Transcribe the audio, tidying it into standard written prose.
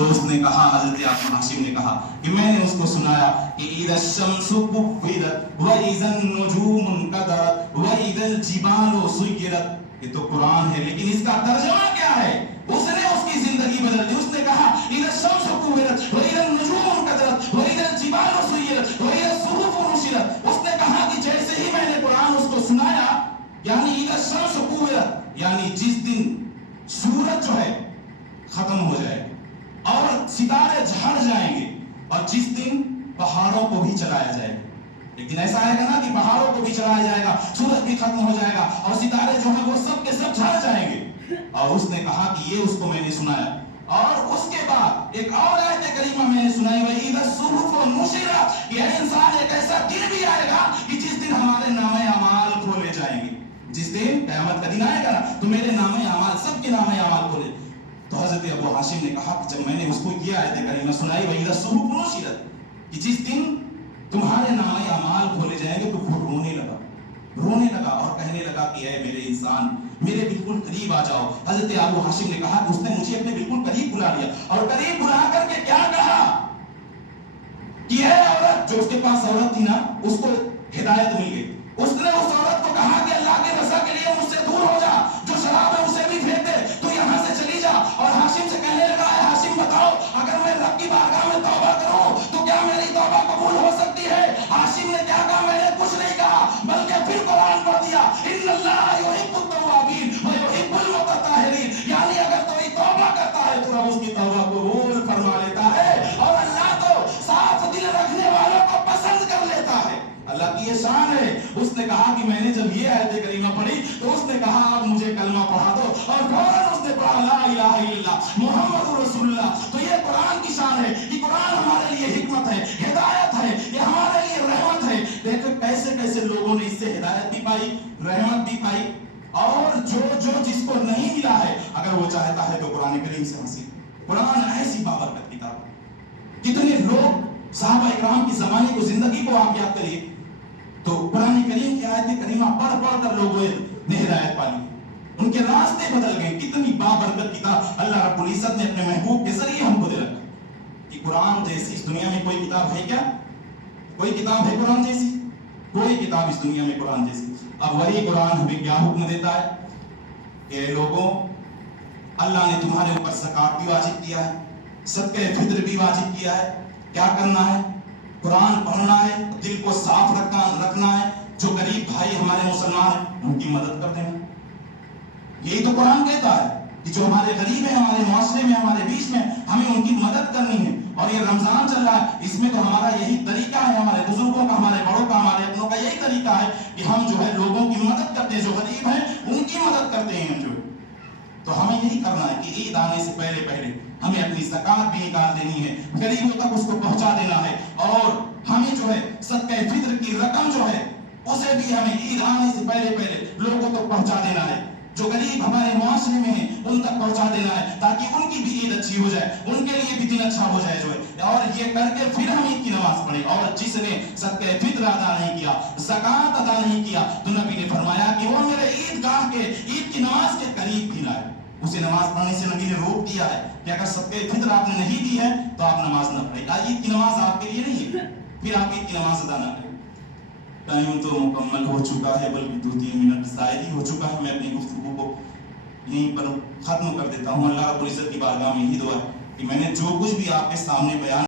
تو اس نے کہا, حضرت ابو ہاشم نے کہا کہ میں نے اس کو سنایا کہ اذا الشمس كورت واذا النجوم انكدرت واذا الجبال سيرت. یہ تو قرآن ہے, لیکن اس کا ترجمہ کیا ہے؟ اس نے اس کی زندگی بدل دی. اس نے کہا اذا الشمس كورت واذا النجوم انكدرت واذا الجبال سيرت واذا الصحف نشرت. اس نے کہا کہ جیسے ہی میں نے قرآن اس کو سنایا, یعنی اذا الشمس كورت یعنی جس دن سورج جو ہے ختم ہو جائے اور ستارے جھڑ جائیں گے, اور جس دن پہاڑوں کو بھی چلایا جائے گا. لیکن ایسا آئے گا نا کہ پہاڑوں کو بھی چلایا جائے گا, سورج بھی ختم ہو جائے گا اور ستارے جو ہیں وہ سب کے سب جھڑ جائیں گے. اور اس نے کہا کہ یہ اس کو میں نے سنایا. اور اس کے بعد ایک اور آیت کریمہ میں نے سنائی, وَإِذَا الصُّحُفُ نُشِرَتْ. یہ انسان ایک ایسا دن بھی آئے گا کہ جس دن ہمارے نامہ اعمال کھولے جائیں گے. جس دن قیامت کا دن آئے گا نا, تو میرے نامہ اعمال, سب کے نامہ اعمال کھولے. تو حضرت ابو ہاشم نے کہا کہ جب میں نے اس کو یہ آیت کریمہ سنائی وَإِذَا الصُّحُفُ نُشِرَتْ, کہ جس دن تمہارے نامہ اعمال کھولے جائیں گے, تو وہ رونے لگا اور کہنے لگا کہ اے میرے انسان, میرے بالکل قریب آ جاؤ. حضرت ابو ہاشم نے کہا کہ اس نے مجھے اپنے بالکل قریب بلا لیا, اور قریب بلا کر کے کیا کہا کہ اے عورت, جو اس کے پاس عورت تھی نا, اس کو ہدایت مل گئی. اس نے اس عورت کو کہا کہ اللہ کے رضا کے لیے مجھ سے دور ہو جا, جو شراب ہے اسے بھی پھینک دے, تو یہاں سے چلی جا. اور ہاشم سے کہنے لگا, اے ہاشم بتاؤ, اگر میں رب کی بارگاہ میں توبہ کروں تو کیا میری توبہ قبول ہو سکتی ہے؟ ہاشم نے کیا کہا, میں نے کچھ نہیں کہا, بلکہ پھر قرآن پڑھ دیا, ان اللہ یحب التوابین ویحب المتطہرین. یعنی اگر کوئی توبہ کرتا ہے تو رب اس کی توبہ قبول فرما لیتا ہے, اور اللہ تو صاف دل رکھنے والوں کو پسند کر لیتا ہے. اللہ کی یہ شان ہے. اس نے کہا کہ میں نے جب یہ آیت کریمہ پڑھی تو اس نے کہا اب مجھے کلمہ پڑھا دو, اور فوراً اس نے پڑھا لا الہ الا اللہ محمد رسول اللہ. تو یہ قرآن کی شان ہے کہ قرآن ہمارے لیے حکمت ہے, ہدایت ہے, یہ ہمارے لیے رحمت ہے. دیکھو کیسے کیسے لوگوں نے اس سے ہدایت بھی پائی, رحمت بھی پائی, اور جو جس کو نہیں ملا ہے, اگر وہ چاہتا ہے تو قرآن کریم سے حاصل. قرآن ایسی بابرکت کتاب, کتنے لوگ صحابہ اکرام کی زمانے کو, زندگی کو آپ یاد کریے, تو قرآن کریم کی آیت کریمہ پڑھ پڑھ کر لوگوں نے ہدایت پالی, ان کے راستے بدل گئے. کتنی بابرکت کتاب اللہ رب العزت نے اپنے محبوب کے ذریعے ہم کو دے رکھا. کہ قرآن جیسی اس دنیا میں کوئی کتاب ہے کیا؟ کوئی کتاب ہے قرآن جیسی؟ کوئی کتاب اس دنیا میں قرآن جیسی. اب وہی قرآن ہمیں کیا حکم دیتا ہے کہ لوگوں, اللہ نے تمہارے اوپر زکات بھی واجب کیا ہے, صدقہ فطر بھی واجب کیا ہے. کیا کرنا ہے؟ قرآن پڑھنا ہے, دل کو صاف رکھنا ہے, جو غریب بھائی ہمارے مسلمان ہیں ان کی مدد کر دینا. یہی تو قرآن کہتا ہے کہ جو ہمارے غریب ہیں, ہمارے معاشرے میں, ہمارے بیچ میں, ہمیں ان کی مدد کرنی ہے. اور یہ رمضان چل رہا ہے, اس میں تو ہمارا یہی طریقہ ہے, ہمارے بزرگوں کا, ہمارے بڑوں کا, ہمارے اپنوں کا یہی طریقہ ہے کہ ہم جو ہے لوگوں کی مدد کرتے ہیں, جو غریب ہیں ان کی مدد کرتے ہیں ہم جو. تو ہمیں یہی کرنا ہے کہ عید آنے سے پہلے پہلے ہمیں اپنی زکات بھی نکال دینی ہے, غریبوں تک اس کو پہنچا دینا ہے, اور ہمیں جو ہے صدقہ فطر کی رقم جو ہے اسے بھی ہمیں عید آنے سے پہلے پہلے لوگوں تک پہنچا دینا ہے. جو غریب ہمارے معاشرے میں ہیں ان تک پہنچا دینا ہے, تاکہ ان کی بھی عید اچھی ہو جائے, ان کے لیے بھی دن اچھا ہو جائے جو ہے. اور یہ کر کے پھر ہم عید کی نماز پڑھیں. اور جس نے صدقہ فطر ادا نہیں کیا, زکات ادا نہیں کیا, تو نبی نے فرمایا کہ وہ میرے عیدگاہ کے, عید کی نماز کے قریب بھی نہ آئے. اسے نماز پڑھنے سے نبی نے روک دیا ہے کہ اگر صدقہ فطر آپ نے نہیں دی ہے تو آپ نماز نہ پڑھیں. عید کی نماز آپ کے لیے نہیں ہے, پھر آپ عید کی نماز ادا نہ کریں. ٹائم تو مکمل ہو چکا ہے, بلکہ 2-3 منٹ زائد ہی ہو چکا ہے. میں اپنی گفتگو کو یہیں پر ختم کر دیتا ہوں. اللہ رب العزت کی بارگاہ میں یہی دعا ہے کہ میں نے جو کچھ بھی آپ کے سامنے بیان